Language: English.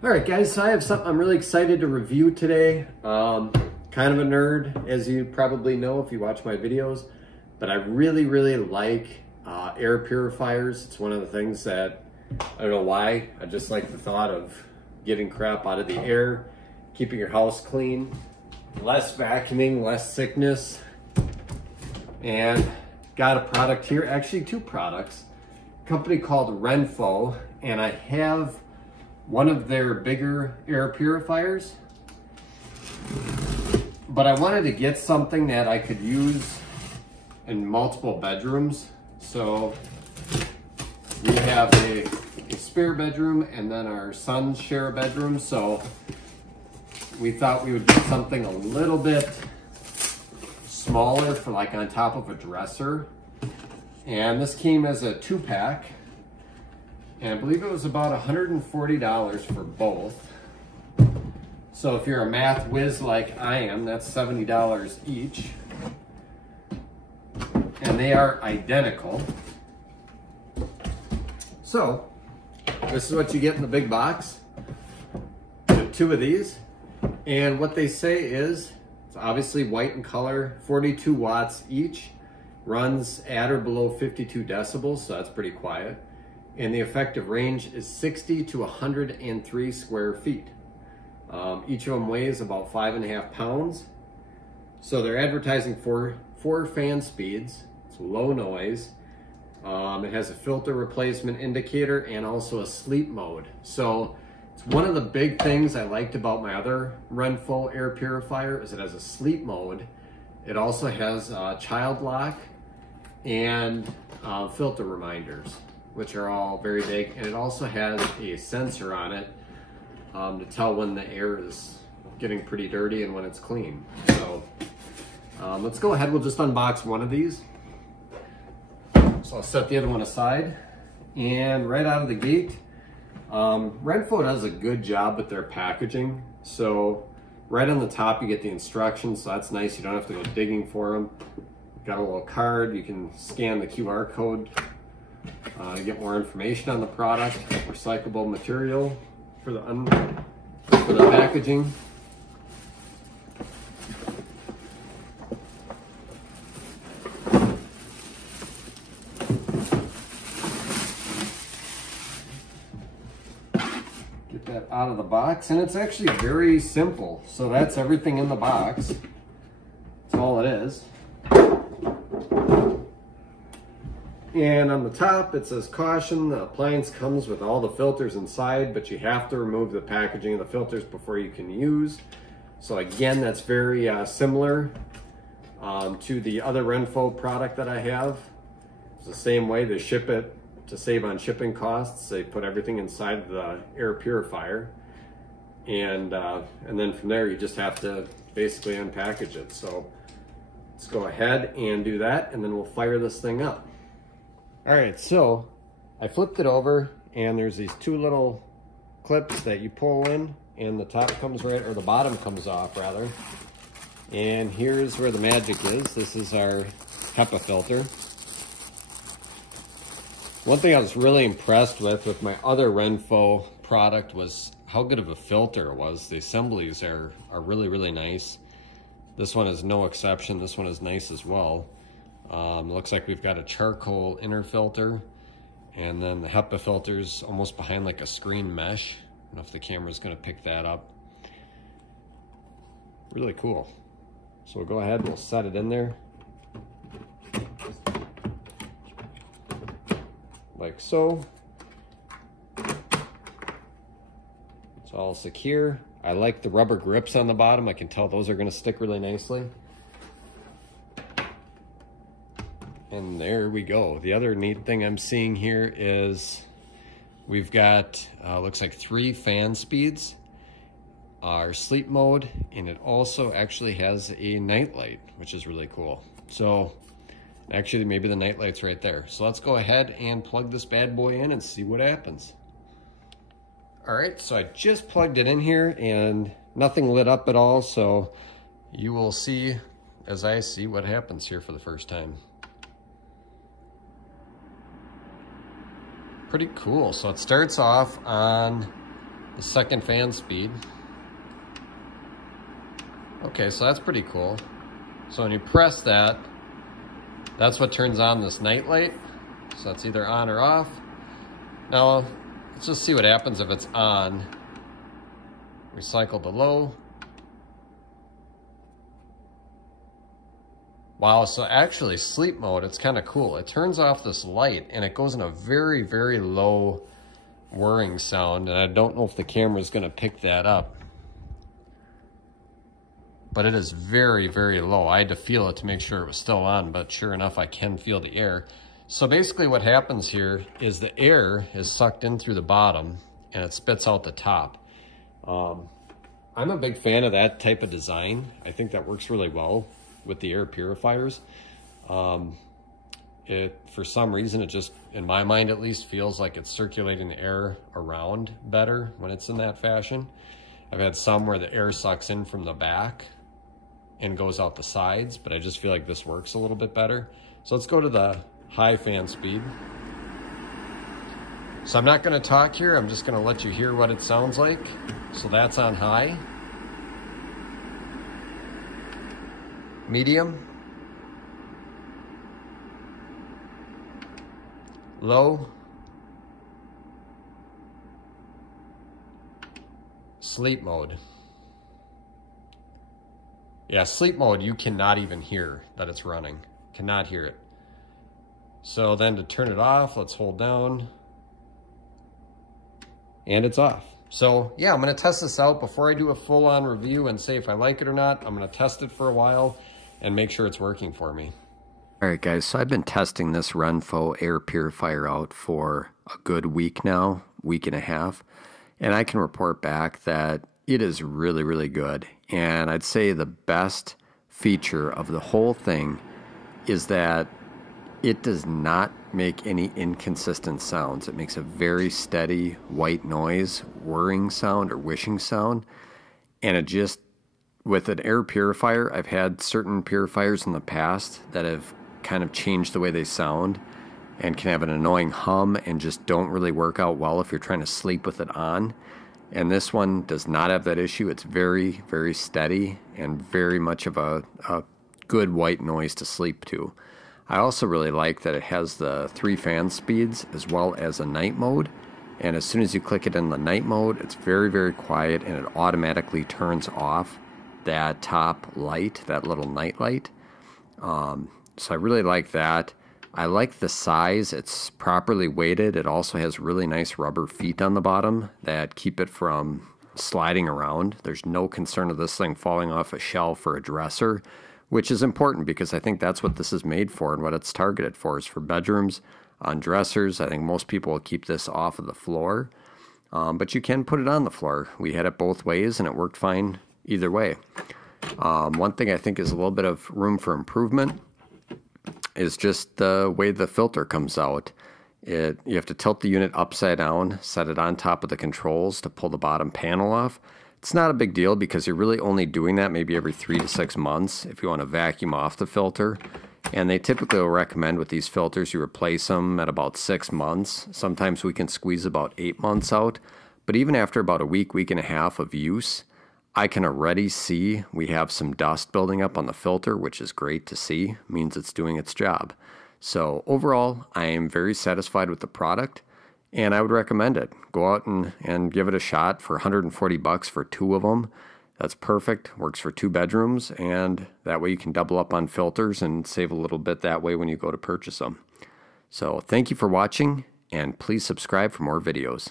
All right, guys, so I have something I'm really excited to review today. Kind of a nerd, as you probably know if you watch my videos, but I really like air purifiers. It's one of the things that, I don't know why, I just like the thought of getting crap out of the air, keeping your house clean, less vacuuming, less sickness. And got a product here, actually two products, a company called Renpho, and I have one of their bigger air purifiers, but I wanted to get something that I could use in multiple bedrooms. So we have a spare bedroom and then our sons share a bedroom. So we thought we would get something a little bit smaller for like on top of a dresser. And this came as a 2-pack. And I believe it was about $140 for both. So if you're a math whiz like I am, that's $70 each. And they are identical. So this is what you get in the big box. Two of these. And what they say is, it's obviously white in color, 42 watts each, runs at or below 52 decibels, so that's pretty quiet. And the effective range is 60 to 103 square feet. Each of them weighs about 5.5 pounds. So they're advertising for 4 fan speeds. It's low noise. It has a filter replacement indicator and also a sleep mode. So it's one of the big things I liked about my other Renpho air purifier is it has a sleep mode. It also has child lock and filter reminders, which are all very big, and it also has a sensor on it to tell when the air is getting pretty dirty and when it's clean. So let's go ahead, we'll just unbox one of these. So I'll set the other one aside, and right out of the gate, Renpho does a good job with their packaging. So right on the top you get the instructions, so that's nice, you don't have to go digging for them. Got a little card, you can scan the QR code to get more information on the product. Recyclable material for the packaging. Get that out of the box, and it's actually very simple. So that's everything in the box. That's all it is. And on the top, it says caution, the appliance comes with all the filters inside, but you have to remove the packaging of the filters before you can use. So again, that's very similar to the other Renpho product that I have. It's the same way. They ship it to save on shipping costs. They put everything inside the air purifier. And then from there, you just have to basically unpackage it. So let's go ahead and do that, and then we'll fire this thing up. All right, so I flipped it over, and there's these 2 little clips that you pull in, and the top comes right, or the bottom comes off rather. And here's where the magic is. This is our Hepa filter. One thing I was really impressed with my other Renpho product was how good of a filter it was. The assemblies are really nice. This one is no exception. This one is nice as well. Looks like we've got a charcoal inner filter, and then the Hepa filter's almost behind like a screen mesh. I don't know if the camera's gonna pick that up. Really cool. So we'll go ahead and we'll set it in there. Like so. It's all secure. I like the rubber grips on the bottom. I can tell those are gonna stick really nicely. And there we go. The other neat thing I'm seeing here is we've got, looks like 3 fan speeds, our sleep mode, and it also actually has a nightlight, which is really cool. So actually maybe the nightlight's right there. So let's go ahead and plug this bad boy in and see what happens. All right, so I just plugged it in here and nothing lit up at all. So you will see, as I see, what happens here for the first time. Pretty cool. So it starts off on the second fan speed. Okay, so that's pretty cool. So when you press that, that's what turns on this Nightlight. So it's either on or off. Now, let's just see what happens if it's on. Recycle to low. Wow, so actually sleep mode, it's kind of cool. It turns off this light and it goes in a very, very low whirring sound. And I don't know if the camera is going to pick that up. But it is very, very low. I had to feel it to make sure it was still on, but sure enough, I can feel the air. So basically what happens here is the air is sucked in through the bottom and it spits out the top. I'm a big fan of that type of design. I think that works really well with the air purifiers. For some reason, it just, in my mind at least, feels like it's circulating the air around better when it's in that fashion. I've had some where the air sucks in from the back and goes out the sides, but I just feel like this works a little bit better. So let's go to the high fan speed. So I'm not going to talk here, I'm just going to let you hear what it sounds like. So that's on high. Medium. Low. Sleep mode. Yeah, sleep mode, you cannot even hear that it's running. Cannot hear it. So then to turn it off, let's hold down. And it's off. So yeah, I'm gonna test this out before I do a full-on review and say if I like it or not. I'm gonna test it for a while and make sure it's working for me. All right guys, so I've been testing this Renpho air purifier out for a good week now, week and a half. And I can report back that it is really, really good. And I'd say the best feature of the whole thing is that it does not make any inconsistent sounds. It makes a very steady white noise, whirring sound or wishing sound. And it just, with an air purifier, I've had certain purifiers in the past that have kind of changed the way they sound and can have an annoying hum and just don't really work out well if you're trying to sleep with it on. And this one does not have that issue. It's very, very steady and very much of a good white noise to sleep to. I also really like that it has the 3 fan speeds as well as a night mode. And as soon as you click it in the night mode, it's very, very quiet and it automatically turns off that top light, that little night light. So I really like that. I like the size. It's properly weighted. It also has really nice rubber feet on the bottom that keep it from sliding around. There's no concern of this thing falling off a shelf or a dresser, which is important because I think that's what this is made for and what it's targeted for is for bedrooms, on dressers. I think most people will keep this off of the floor, but you can put it on the floor. We had it both ways and it worked fine either way. One thing I think is a little bit of room for improvement is just the way the filter comes out. You have to tilt the unit upside down, set it on top of the controls to pull the bottom panel off. It's not a big deal because you're really only doing that maybe every 3 to 6 months if you want to vacuum off the filter. And they typically will recommend with these filters you replace them at about 6 months. Sometimes we can squeeze about 8 months out. But even after about a week, week and a half of use, I can already see we have some dust building up on the filter, which is great to see. It means it's doing its job. So overall, I am very satisfied with the product and I would recommend it. Go out and give it a shot for $140 for 2 of them. That's perfect, works for 2 bedrooms, and that way you can double up on filters and save a little bit that way when you go to purchase them. So thank you for watching, and please subscribe for more videos.